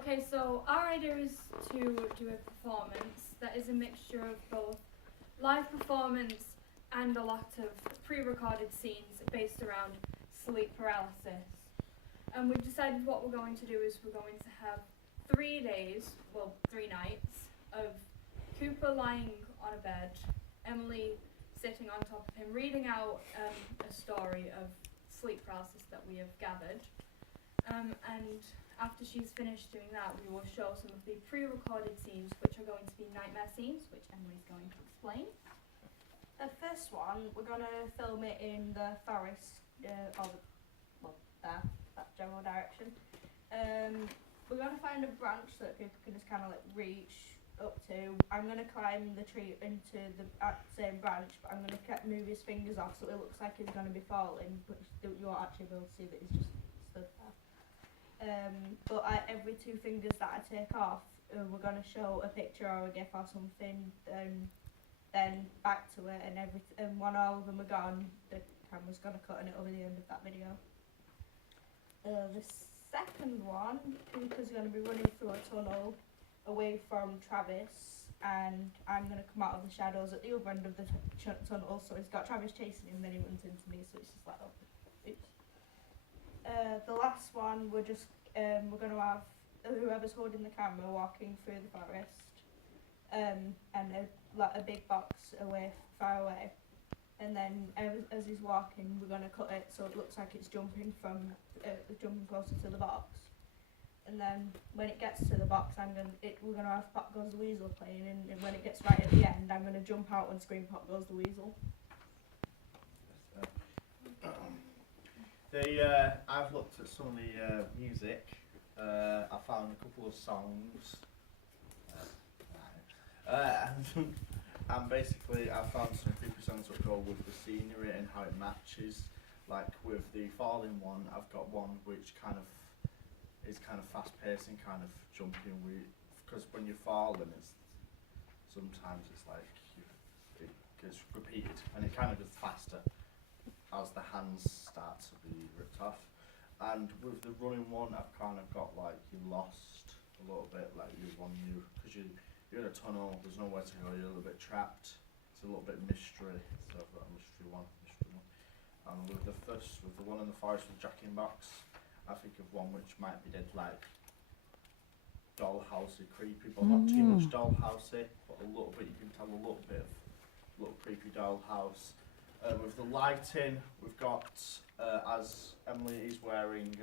Okay, so our idea is to do a performance that is a mixture of both live performance and a lot of pre-recorded scenes based around sleep paralysis. And we've decided what we're going to do is we're going to have 3 days, well, 3 nights, of Cooper lying on a bed, Emily sitting on top of him, reading out a story of sleep paralysis that we have gathered. And after she's finished doing that, we will show some of the pre-recorded scenes, which are going to be nightmare scenes, which Emily's going to explain. The first one, we're going to film it in the forest, that general direction. We're going to find a branch that people can just kind of like reach up to. I'm going to climb the tree into the same branch, but I'm going to move his fingers off so it looks like he's going to be falling, but you won't actually be able to see that he's just stood there. But every 2 fingers that I take off, we're going to show a picture or a gif or something, then back to it, and when all of them are gone, the camera's going to cut and it'll be the end of that video. The second one, Cooper's going to be running through a tunnel away from Travis, and I'm going to come out of the shadows at the other end of the tunnel, so he's got Travis chasing him, then he runs into me, so it's just like, oh, oops. The last one, we're going to have whoever's holding the camera walking through the forest, and a big box far away, and then as he's walking, we're going to cut it so it looks like it's jumping closer to the box, and then when it gets to the box, we're going to have Pop Goes the Weasel playing, and when it gets right at the end, I'm going to jump out and scream Pop Goes the Weasel. I've looked at some of the music. I found a couple of songs, and basically I found some creepy songs that go with the scenery and how it matches. Like with the falling one, I've got one which is kind of fast-paced and kind of jumping. Because when you're falling, sometimes it's like it gets repeated, and it kind of gets faster as the hands start to be ripped off. And with the running one, I've kind of got like you lost a little bit, like because you're in a tunnel, there's nowhere to go, you're a little bit trapped. It's a little bit mystery, so I've got a mystery one. And with the one in the forest with Jack in Box, I think of one which might be dead like dollhousey creepy, but not too much dollhousey, but a little bit, you can tell a little bit of little creepy dollhouse. With the lighting, we've got, as Emily is wearing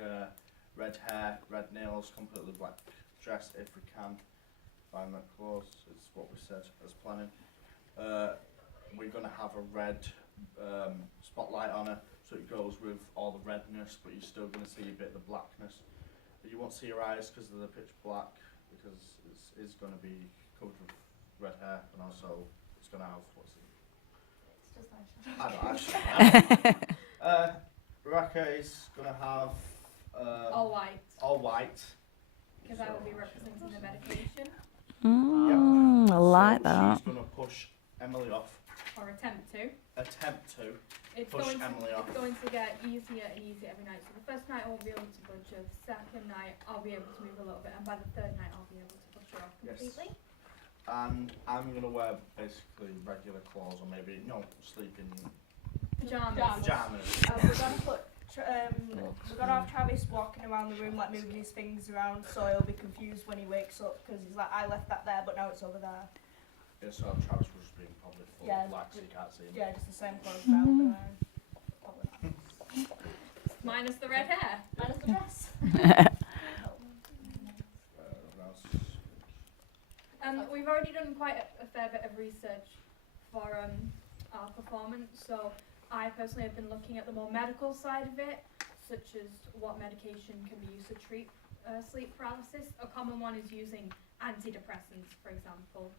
red hair, red nails, completely black dress, if we can find that close, it's what we said as planning. We're going to have a red spotlight on her, so it goes with all the redness, but you're still going to see a bit of the blackness. But you won't see her eyes because they're pitch black, because it's going to be covered with red hair, and also it's going to have, Rebekah is going to have All white, all white. because I will be representing the medication, I like that. She's going to push Emily off. or attempt to. Push Emily off. It's going to get easier and easier every night. So the first night I won't be able to push her, the second night I'll be able to move a little bit, and by the third night I'll be able to push her off completely. Yes. And I'm going to wear basically regular clothes, or maybe, sleeping Pajamas. We're gonna have Travis walking around the room, like moving his fingers around, so he'll be confused when he wakes up, because he's like, I left that there, but now it's over there. Yeah, so Travis was being probably full of black, so you can't see him. Yeah, just the same clothes around. Minus the red hair. Minus the dress. We've already done quite a fair bit of research for our performance, so I personally have been looking at the more medical side of it, such as what medication can be used to treat sleep paralysis. A common one is using antidepressants, for example.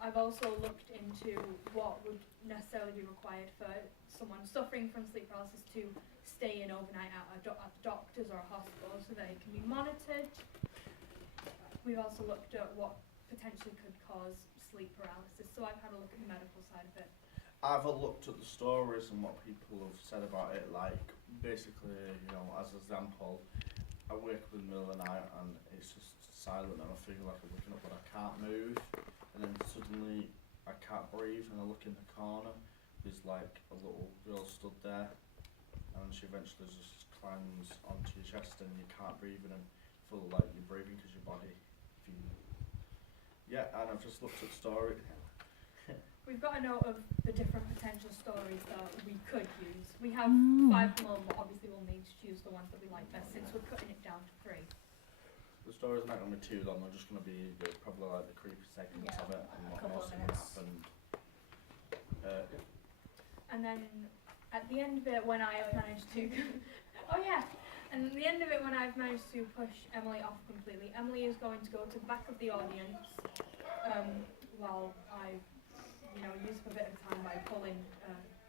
I've also looked into what would necessarily be required for someone suffering from sleep paralysis to stay in overnight at a doctor's or a hospital so that it can be monitored. We've also looked at what potentially could cause sleep paralysis, so I've had a look at the medical side of it. I've looked at the stories and what people have said about it, like basically, as an example, I wake up in the middle of the night and it's just silent and I feel like I'm looking up but I can't move, and then suddenly I can't breathe and I look in the corner, there's like a little girl stood there, and she eventually just climbs onto your chest and you can't breathe and feel like you're breathing because your body, yeah, and I've just looked at story. We've got a note of the different potential stories that we could use. We have 5 more, but obviously we'll need to choose the ones that we like best since we're cutting it down to 3. The story's not going to be too long, they're just going to be probably like the creepy segments of it and what couple of else minutes. happened. And then at the end of it, when I have managed to, oh yeah, and at the end of it, when I've managed to push Emily off completely, Emily is going to go to the back of the audience, while I, use up a bit of time by pulling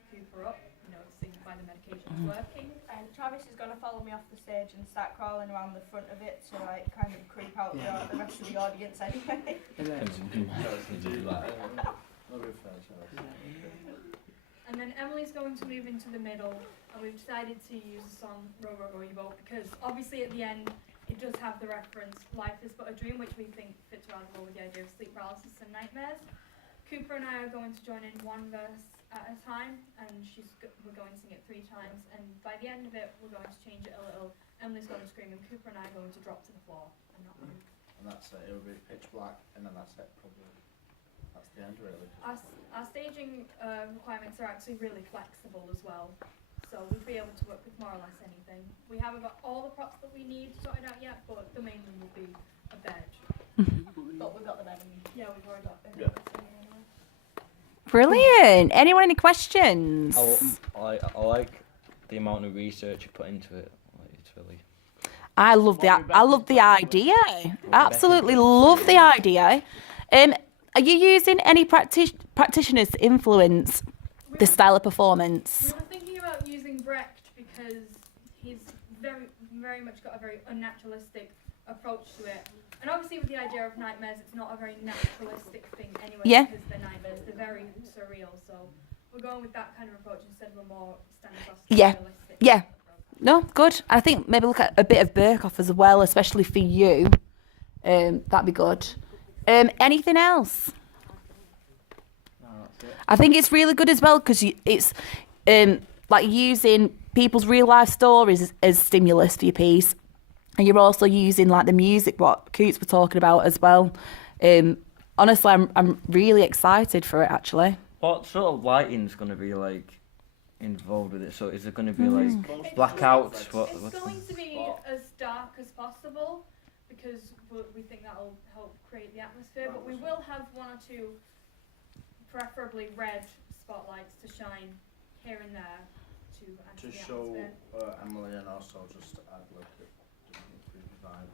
Cooper up, to see if the medication's working. And Travis is going to follow me off the stage and start crawling around the front of it to like kind of creep out the rest of the audience anyway. And then Emily's going to move into the middle, and we've decided to use the song Row, Row, Row Your Boat because obviously at the end it does have the reference Life is But a Dream, which we think fits rather well with the idea of sleep paralysis and nightmares. Cooper and I are going to join in one verse at a time, and we're going to sing it 3 times, and by the end of it we're going to change it a little. Emily's going to scream and Cooper and I are going to drop to the floor and not move. And that's it, it'll be pitch black and then that's it probably. That's the end really. Our staging requirements are actually really flexible as well, so we'd be able to work with more or less anything. We haven't got all the props that we need sorted out yet, but the main one will be a bed. But we've got the bed. Yeah, we've already got the Yeah. Brilliant. Anyone any questions? I like the amount of research you put into it. Like, it's really. I love the idea. Absolutely love the idea. Are you using any practitioners to influence the style of performance? We were thinking about using Brecht because he's very much got a very unnaturalistic approach to it. And obviously with the idea of nightmares, it's not a very naturalistic thing anyway, Yeah. because they're nightmares, they're very surreal, so we're going with that kind of approach instead of a more Stanislavski Yeah. realistic Yeah. approach. No, good. I think maybe look at a bit of Burkoff as well, especially for you. That'd be good. Anything else? No, that's it. I think it's really good as well because it's like using people's real life stories as stimulus for your piece, and you're also using like the music what Coots were talking about as well. Honestly, I'm really excited for it actually. What sort of lighting's going to be like involved with it? So is it going to be like blackouts? It's going to be as dark as possible because we think that'll help create the atmosphere, but we will have 1 or 2 preferably red spotlights to shine here and there to add to the show atmosphere. Emily and also just add like a different creepy vibe.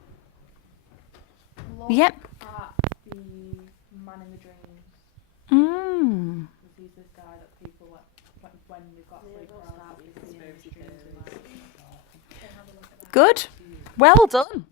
Look Yep. at the man in the dreams. Mm. He's this guy that people when you've got sleep paralysis, Then have a look at that. Good. Well done.